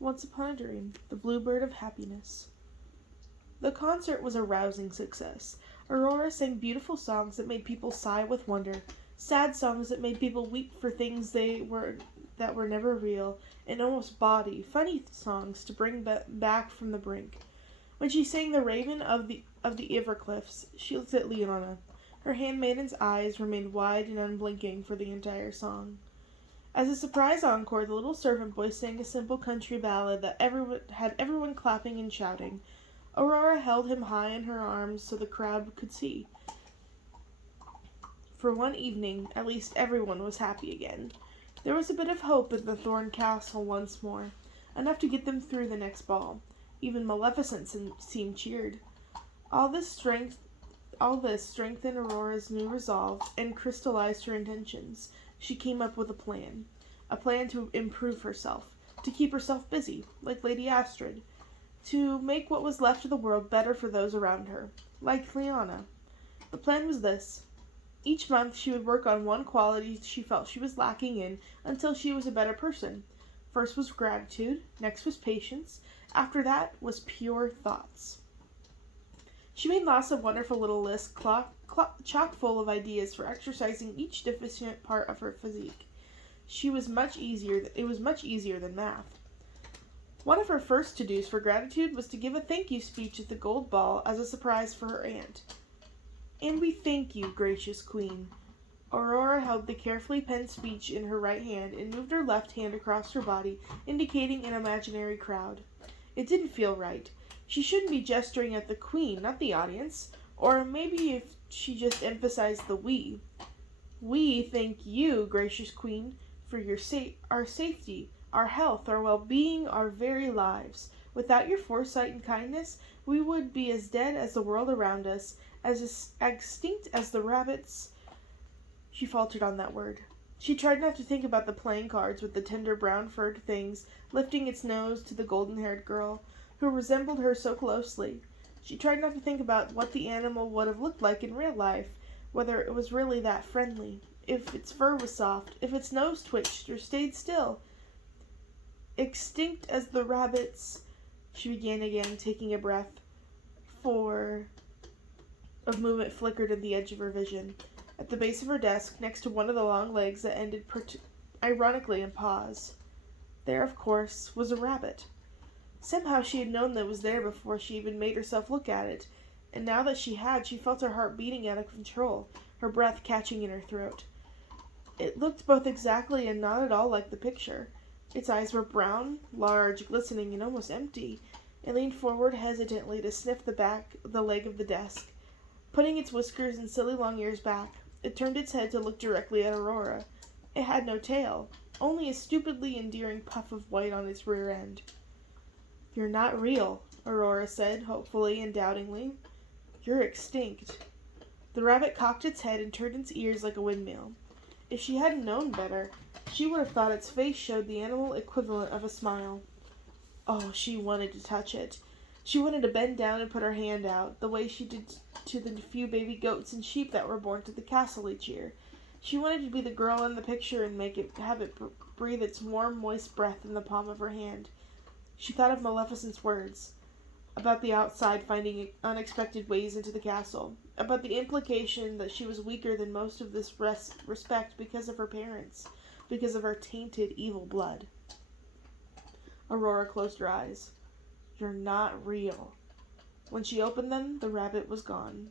Once Upon a Dream, The Bluebird of Happiness. The concert was a rousing success. Aurora sang beautiful songs that made people sigh with wonder, sad songs that made people weep for things that were never real, and almost bawdy, funny songs to bring back from the brink. When she sang The Raven of the Evercliffs, she looked at Leona. Her handmaiden's eyes remained wide and unblinking for the entire song. As a surprise encore, the little servant boy sang a simple country ballad that had everyone clapping and shouting. Aurora held him high in her arms so the crowd could see. For one evening, at least everyone was happy again. There was a bit of hope in the Thorn Castle once more, enough to get them through the next ball. Even Maleficent seemed cheered. All this strengthened Aurora's new resolve and crystallized her intentions. She came up with a plan to improve herself, to keep herself busy, like Lady Astrid, to make what was left of the world better for those around her, like Leona. The plan was this. Each month she would work on one quality she felt she was lacking in until she was a better person. First was gratitude, next was patience, after that was pure thoughts. She made lots of wonderful little lists chock full of ideas for exercising each deficient part of her physique. It was much easier than math. One of her first to-dos for gratitude was to give a thank you speech at the Gold Ball as a surprise for her aunt. "And we thank you, gracious Queen." Aurora held the carefully penned speech in her right hand and moved her left hand across her body, indicating an imaginary crowd. It didn't feel right. She shouldn't be gesturing at the Queen, not the audience. Or maybe if she just emphasized the we. "We thank you, gracious Queen, for our safety, our health, our well-being, our very lives. Without your foresight and kindness, we would be as dead as the world around us, as extinct as the rabbits." She faltered on that word. She tried not to think about the playing cards with the tender brown-furred things lifting its nose to the golden-haired girl, who resembled her so closely. She tried not to think about what the animal would have looked like in real life, whether it was really that friendly, if its fur was soft, if its nose twitched or stayed still. "Extinct as the rabbits," she began again, taking a breath. Of movement flickered at the edge of her vision. At the base of her desk, next to one of the long legs that ended ironically in paws, there, of course, was a rabbit. Somehow she had known that it was there before she even made herself look at it, and now that she felt her heart beating out of control, her breath catching in her throat. It looked both exactly and not at all like the picture. Its eyes were brown, large, glistening, and almost empty. It leaned forward hesitantly to sniff the leg of the desk. Putting its whiskers and silly long ears back, it turned its head to look directly at Aurora. It had no tail, only a stupidly endearing puff of white on its rear end. "You're not real," Aurora said, hopefully and doubtingly. "You're extinct." The rabbit cocked its head and turned its ears like a windmill. If she hadn't known better, she would have thought its face showed the animal equivalent of a smile. Oh, she wanted to touch it. She wanted to bend down and put her hand out, the way she did to the few baby goats and sheep that were born to the castle each year. She wanted to be the girl in the picture and have it breathe its warm, moist breath in the palm of her hand. She thought of Maleficent's words about the outside finding unexpected ways into the castle, about the implication that she was weaker than most of this respect because of her parents, because of her tainted evil blood. Aurora closed her eyes. "You're not real." When she opened them, the rabbit was gone.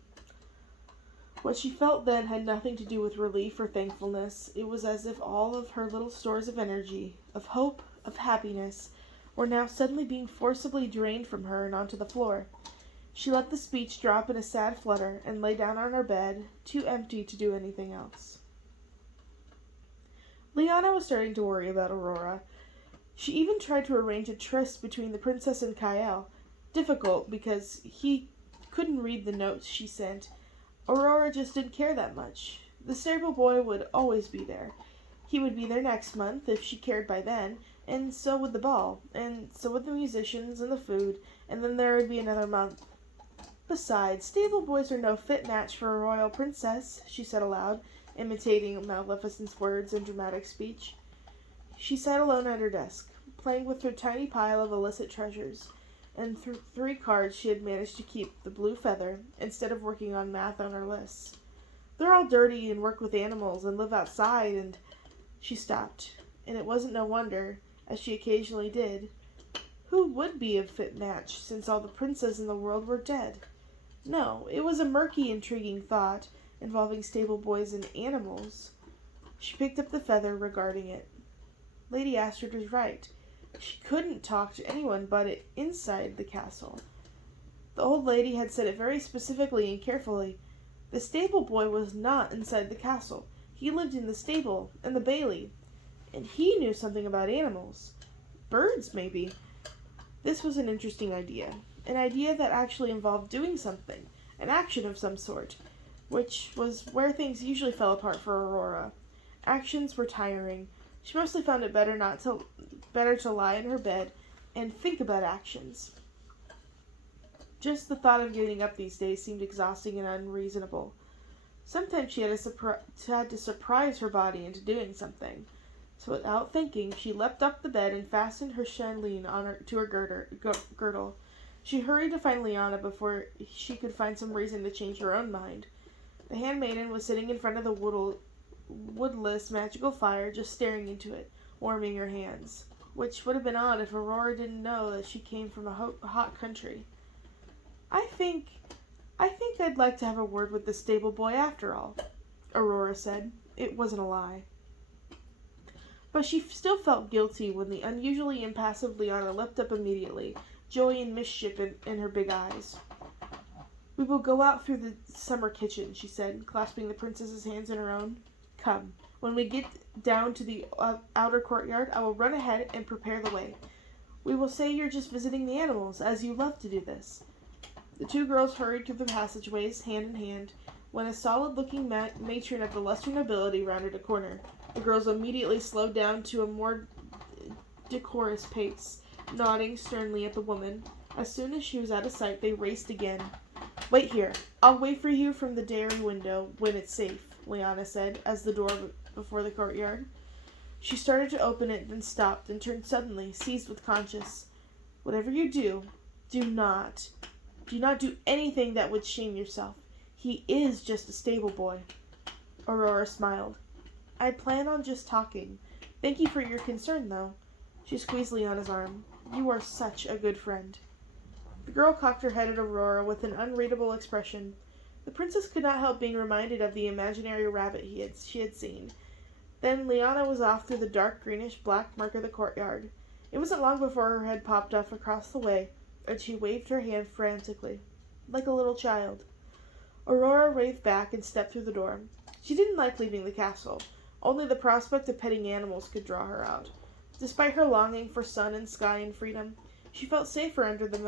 What she felt then had nothing to do with relief or thankfulness. It was as if all of her little stores of energy, of hope, of happiness, were now suddenly being forcibly drained from her and onto the floor. She let the speech drop in a sad flutter and lay down on her bed, too empty to do anything else. Liana was starting to worry about Aurora. She even tried to arrange a tryst between the princess and Kael. Difficult, because he couldn't read the notes she sent. Aurora just didn't care that much. The stable boy would always be there. He would be there next month, if she cared by then, and so would the ball, and so would the musicians and the food, and then there would be another month. "Besides, stable boys are no fit match for a royal princess," she said aloud, imitating Maleficent's words in dramatic speech. She sat alone at her desk. playing with her tiny pile of illicit treasures, and through 3 cards she had managed to keep the blue feather instead of working on math on her lists. They're all dirty and work with animals and live outside, and she stopped, and it wasn't no wonder, as she occasionally did. Who would be a fit match, since all the princes in the world were dead? No, it was a murky, intriguing thought, involving stable boys and animals. She picked up the feather, regarding it. Lady Astrid was right. She couldn't talk to anyone but inside the castle. The old lady had said it very specifically and carefully. The stable boy was not inside the castle. He lived in the stable and the bailey, and he knew something about animals. Birds, maybe. This was an interesting idea. An idea that actually involved doing something, an action of some sort, which was where things usually fell apart for Aurora. Actions were tiring. She mostly found it better to lie in her bed and think about actions. Just the thought of getting up these days seemed exhausting and unreasonable. Sometimes she had to surprise her body into doing something. So without thinking, she leapt up the bed and fastened her chenille to her girdle. She hurried to find Liana before she could find some reason to change her own mind. The handmaiden was sitting in front of the woodless magical fire, just staring into it, warming her hands, which would have been odd if Aurora didn't know that she came from a hot country. I think I'd like to have a word with the stable boy after all," Aurora said. It wasn't a lie. But she still felt guilty when the unusually impassive Liana leapt up immediately, joy and mischief in her big eyes. "We will go out through the summer kitchen," she said, clasping the princess's hands in her own. "Come. When we get down to the outer courtyard, I will run ahead and prepare the way. We will say you're just visiting the animals, as you love to do this." The 2 girls hurried through the passageways, hand in hand, when a solid-looking matron of the lesser nobility rounded a corner. The girls immediately slowed down to a more decorous pace, nodding sternly at the woman. As soon as she was out of sight, they raced again. "Wait here. I'll wait for you from the dairy window when it's safe," Liana said, as the door before the courtyard. She started to open it, then stopped and turned suddenly, seized with conscience. "Whatever you do, do not do anything that would shame yourself. He is just a stable boy." Aurora smiled. "I plan on just talking. Thank you for your concern, though." She squeezed Liana's arm. "You are such a good friend." The girl cocked her head at Aurora with an unreadable expression. The princess could not help being reminded of the imaginary rabbit she had seen. Then Liana was off through the dark greenish-black murk of the courtyard. It wasn't long before her head popped off across the way, and she waved her hand frantically, like a little child. Aurora waved back and stepped through the door. She didn't like leaving the castle. Only the prospect of petting animals could draw her out. Despite her longing for sun and sky and freedom, she felt safer under the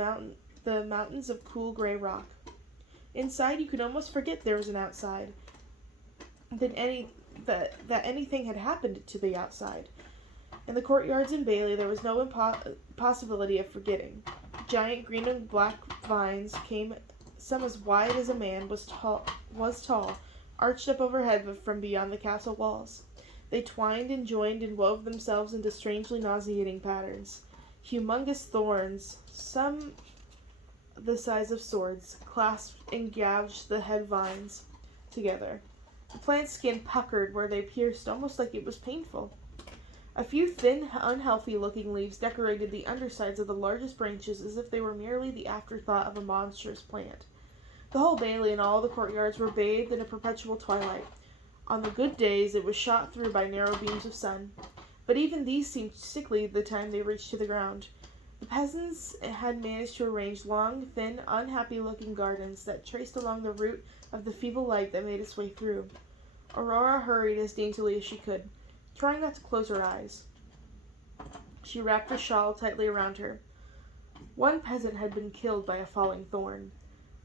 mountains of cool gray rock. Inside, you could almost forget there was an outside, that anything had happened to the outside. In the courtyards and bailey, there was no possibility of forgetting. Giant green and black vines came, some as wide as a man was tall, arched up overhead from beyond the castle walls. They twined and joined and wove themselves into strangely nauseating patterns. Humongous thorns, some the size of swords, clasped and gouged the head vines together. The plant's skin puckered where they pierced, almost like it was painful. A few thin, unhealthy-looking leaves decorated the undersides of the largest branches as if they were merely the afterthought of a monstrous plant. The whole bailey and all the courtyards were bathed in a perpetual twilight. On the good days, it was shot through by narrow beams of sun. But even these seemed sickly the time they reached to the ground. The peasants had managed to arrange long, thin, unhappy-looking gardens that traced along the route of the feeble light that made its way through. Aurora hurried as daintily as she could, trying not to close her eyes. She wrapped her shawl tightly around her. One peasant had been killed by a falling thorn.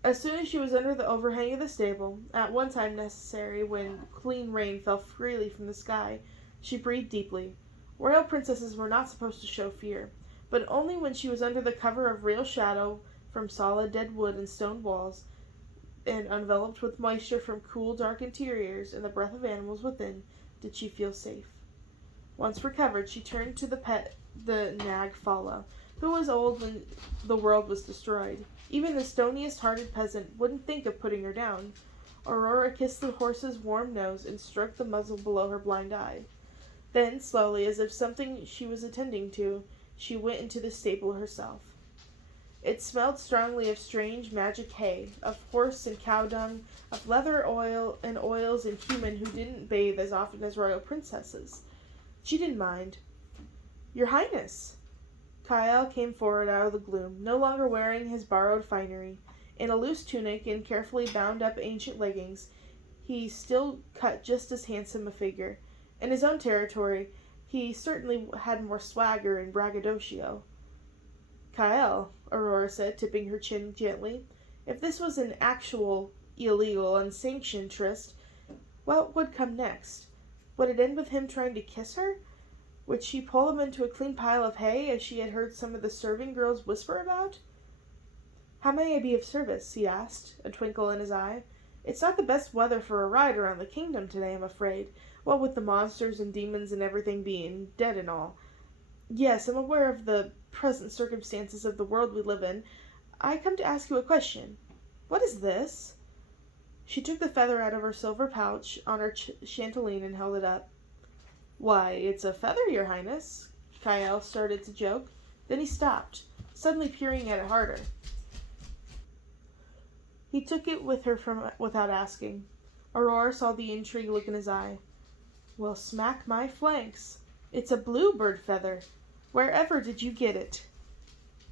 As soon as she was under the overhang of the stable, at one time necessary when clean rain fell freely from the sky, she breathed deeply. Royal princesses were not supposed to show fear, but only when she was under the cover of real shadow from solid dead wood and stone walls, and enveloped with moisture from cool, dark interiors and the breath of animals within, did she feel safe. Once recovered, she turned to the the nag follow, who was old when the world was destroyed. Even the stoniest-hearted peasant wouldn't think of putting her down. Aurora kissed the horse's warm nose and stroked the muzzle below her blind eye. Then, slowly, as if something she was attending to, she went into the stable herself. It smelled strongly of strange magic hay, of horse and cow dung, of leather oil and oils and human who didn't bathe as often as royal princesses. She didn't mind. "Your Highness!" Kyle came forward out of the gloom, no longer wearing his borrowed finery. In a loose tunic and carefully bound up ancient leggings, he still cut just as handsome a figure. In his own territory, he certainly had more swagger and braggadocio. "Kyle," Aurora said, tipping her chin gently, "if this was an actual, illegal, unsanctioned tryst, what would come next? Would it end with him trying to kiss her? Would she pull him into a clean pile of hay, as she had heard some of the serving girls whisper about?" "How may I be of service?" he asked, a twinkle in his eye. "It's not the best weather for a ride around the kingdom today, I'm afraid, what with the monsters and demons and everything being dead and all. Yes, I'm aware of the present circumstances of the world we live in. I come to ask you a question. What is this?" She took the feather out of her silver pouch on her chatelaine and held it up. "Why, it's a feather, your Highness." Kyle started to joke. Then he stopped, suddenly peering at it harder. He took it with her without asking. Aurora saw the intrigue look in his eye. "Well, smack my flanks. It's a bluebird feather. Wherever did you get it?"